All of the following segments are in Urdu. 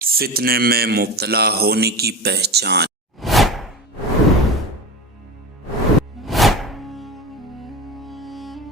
فتنے میں مبتلا ہونے کی پہچان۔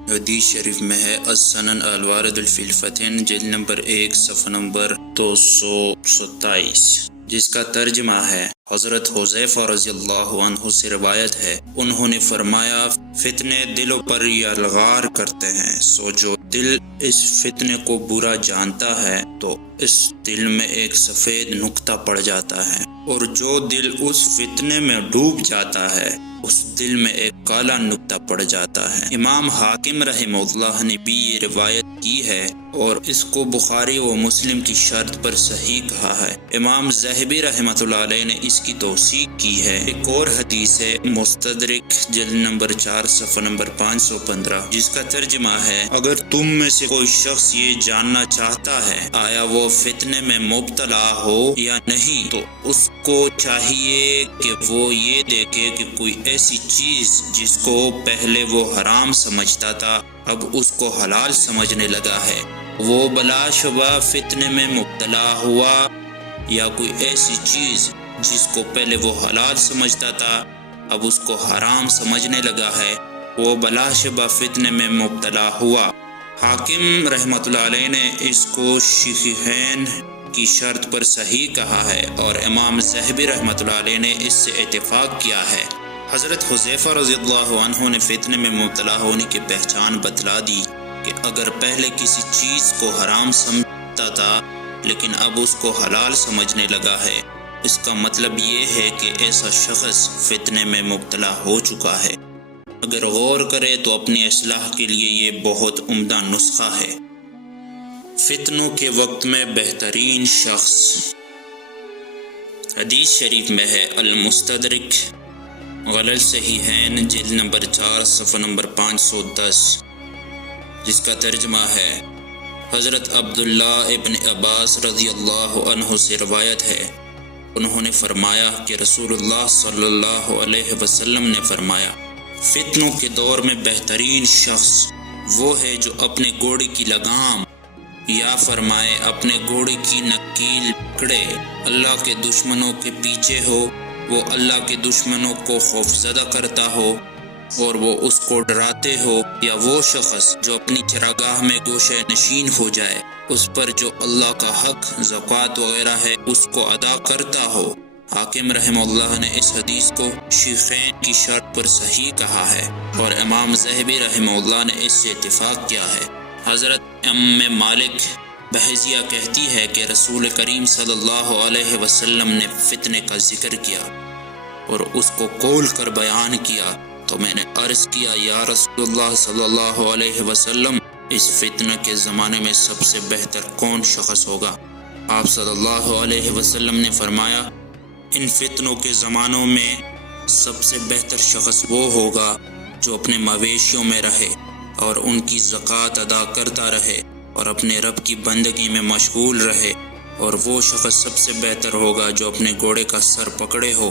حدیث شریف میں ہے السنن الوارد فی الفتن جلد نمبر 1 صفحہ نمبر 227، جس کا ترجمہ ہے حضرت حذیفہ رضی اللہ عنہ سے روایت ہے، انہوں نے فرمایا فتنے دلوں پر یلغار کرتے ہیں، سو جو دل اس فتنے کو برا جانتا ہے تو اس دل میں ایک سفید نقطہ پڑ جاتا ہے، اور جو دل اس فتنے میں ڈوب جاتا ہے اس دل میں ایک کالا نقطہ پڑ جاتا ہے۔ امام حاکم رحمہ اللہ نے بھی یہ روایت کی ہے اور اس کو بخاری و مسلم کی شرط پر صحیح کہا ہے۔ امام ذہبی رحمۃ اللہ علیہ نے اس کی توثیق کی ہے۔ ایک اور حدیث ہے مستدرک جلد نمبر 4 صفحہ نمبر 515، جس کا ترجمہ ہے اگر تم میں سے کوئی شخص یہ جاننا چاہتا ہے آیا وہ فتنے میں مبتلا ہو یا نہیں تو اس کو چاہیے کہ وہ یہ دیکھے کہ کوئی ایسی چیز جس کو پہلے وہ حرام سمجھتا تھا اب اس کو حلال سمجھنے لگا ہے، وہ بلا شبہ فتنے میں مبتلا ہوا، یا کوئی ایسی چیز جس کو پہلے وہ حلال سمجھتا تھا اب اس کو حرام سمجھنے لگا ہے، وہ بلا شبہ فتنے میں مبتلا ہوا۔ حاکم رحمۃ اللہ علیہ نے اس کو شیخین کی شرط پر صحیح کہا ہے اور امام ذہبی رحمۃ اللہ علیہ نے اس سے اتفاق کیا ہے۔ حضرت حذیفہ رضی اللہ عنہ نے فتنے میں مبتلا ہونے کی پہچان بتلا دی کہ اگر پہلے کسی چیز کو حرام سمجھتا تھا لیکن اب اس کو حلال سمجھنے لگا ہے، اس کا مطلب یہ ہے کہ ایسا شخص فتنے میں مبتلا ہو چکا ہے۔ اگر غور کرے تو اپنی اصلاح کے لیے یہ بہت عمدہ نسخہ ہے۔ فتنوں کے وقت میں بہترین شخص۔ حدیث شریف میں ہے المستدرک غلل صحیحین جلد نمبر 4 صفحہ نمبر 510، جس کا ترجمہ ہے حضرت عبداللہ ابن عباس رضی اللہ عنہ سے روایت ہے، انہوں نے فرمایا کہ رسول اللہ صلی اللہ علیہ وسلم نے فرمایا فتنوں کے دور میں بہترین شخص وہ ہے جو اپنے گھوڑے کی لگام یا فرمائے اپنے گھوڑے کی نکیل پکڑے، اللہ کے دشمنوں کے پیچھے ہو، وہ اللہ کے دشمنوں کو خوفزدہ کرتا ہو اور وہ اس کو ڈراتے ہو، یا وہ شخص جو اپنی چراگاہ میں گوشہ نشین ہو جائے، اس پر جو اللہ کا حق زکوٰۃ وغیرہ ہے اس کو ادا کرتا ہو۔ حاکم رحمہ اللہ نے اس حدیث کو شیخین کی شرط پر صحیح کہا ہے اور امام ذہبی رحمہ اللہ نے اس سے اتفاق کیا ہے۔ حضرت مالک بحیثیہ کہتی ہے کہ رسول کریم صلی اللہ علیہ وسلم نے فتنے کا ذکر کیا اور اس کو کھول کر بیان کیا تو میں نے عرض کیا یا رسول اللہ صلی اللہ علیہ وسلم اس فتنہ کے زمانے میں سب سے بہتر کون شخص ہوگا؟ آپ صلی اللہ علیہ وسلم نے فرمایا ان فتنوں کے زمانوں میں سب سے بہتر شخص وہ ہوگا جو اپنے مویشیوں میں رہے اور ان کی زکوٰۃ ادا کرتا رہے اور اپنے رب کی بندگی میں مشغول رہے، اور وہ شخص سب سے بہتر ہوگا جو اپنے گھوڑے کا سر پکڑے ہو،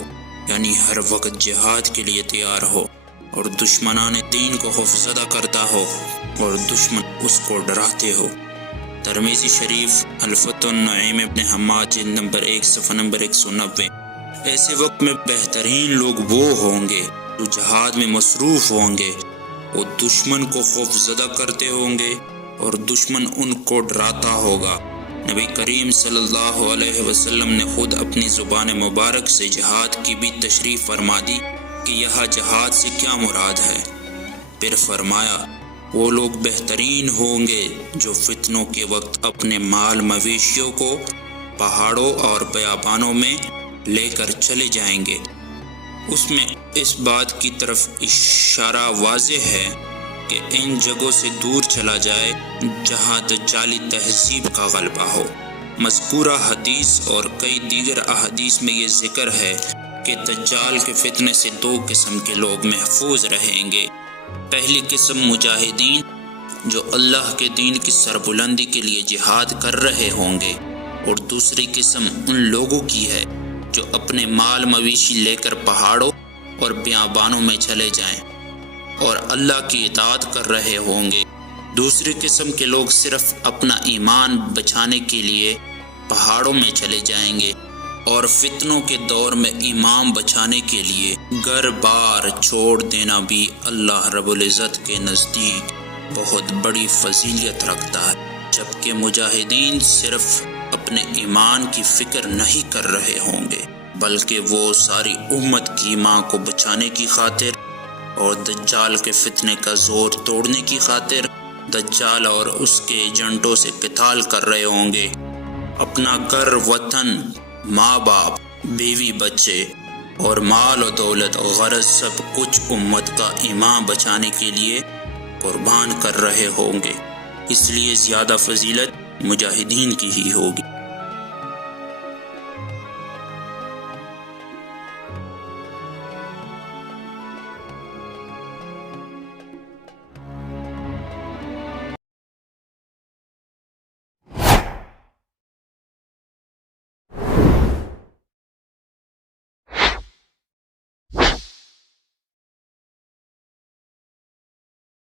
یعنی ہر وقت جہاد کے لیے تیار ہو اور دشمنان دین کو خوفزدہ کرتا ہو اور دشمن اس کو ڈراتے ہو۔ ترمذی شریف الفتح النعیم ابن حماد جلد نمبر 1 صفحہ نمبر 190۔ ایسے وقت میں بہترین لوگ وہ ہوں گے جو جہاد میں مصروف ہوں گے، وہ دشمن کو خوفزدہ کرتے ہوں گے اور دشمن ان کو ڈراتا ہوگا۔ نبی کریم صلی اللہ علیہ وسلم نے خود اپنی زبان مبارک سے جہاد کی بھی تشریح فرما دی کہ یہاں جہاد سے کیا مراد ہے، پھر فرمایا وہ لوگ بہترین ہوں گے جو فتنوں کے وقت اپنے مال مویشیوں کو پہاڑوں اور بیابانوں میں لے کر چلے جائیں گے۔ اس میں اس بات کی طرف اشارہ واضح ہے کہ ان جگہوں سے دور چلا جائے جہاں دجالی تہذیب کا غلبہ ہو۔ مذکورہ حدیث اور کئی دیگر احادیث میں یہ ذکر ہے کہ دجال کے فتنے سے 2 قسم کے لوگ محفوظ رہیں گے۔ پہلی قسم مجاہدین جو اللہ کے دین کی سربلندی کے لیے جہاد کر رہے ہوں گے، اور دوسری قسم ان لوگوں کی ہے جو اپنے مال مویشی لے کر پہاڑوں اور بیابانوں میں چلے جائیں اور اللہ کی اطاعت کر رہے ہوں گے۔ دوسری قسم کے لوگ صرف اپنا ایمان بچانے کے لیے پہاڑوں میں چلے جائیں گے اور فتنوں کے دور میں امام بچانے کے لیے گھر بار چھوڑ دینا بھی اللہ رب العزت کے نزدیک بہت بڑی فضیلت رکھتا ہے، جبکہ مجاہدین صرف اپنے ایمان کی فکر نہیں کر رہے ہوں گے بلکہ وہ ساری امت کی ماں کو بچانے کی خاطر اور دجال کے فتنے کا زور توڑنے کی خاطر دجال اور اس کے ایجنٹوں سے قتال کر رہے ہوں گے، اپنا گھر وطن، ماں باپ، بیوی بچے اور مال و دولت غرض سب کچھ امت کا ایمان بچانے کے لیے قربان کر رہے ہوں گے، اس لیے زیادہ فضیلت مجاہدین کی ہی ہوگی۔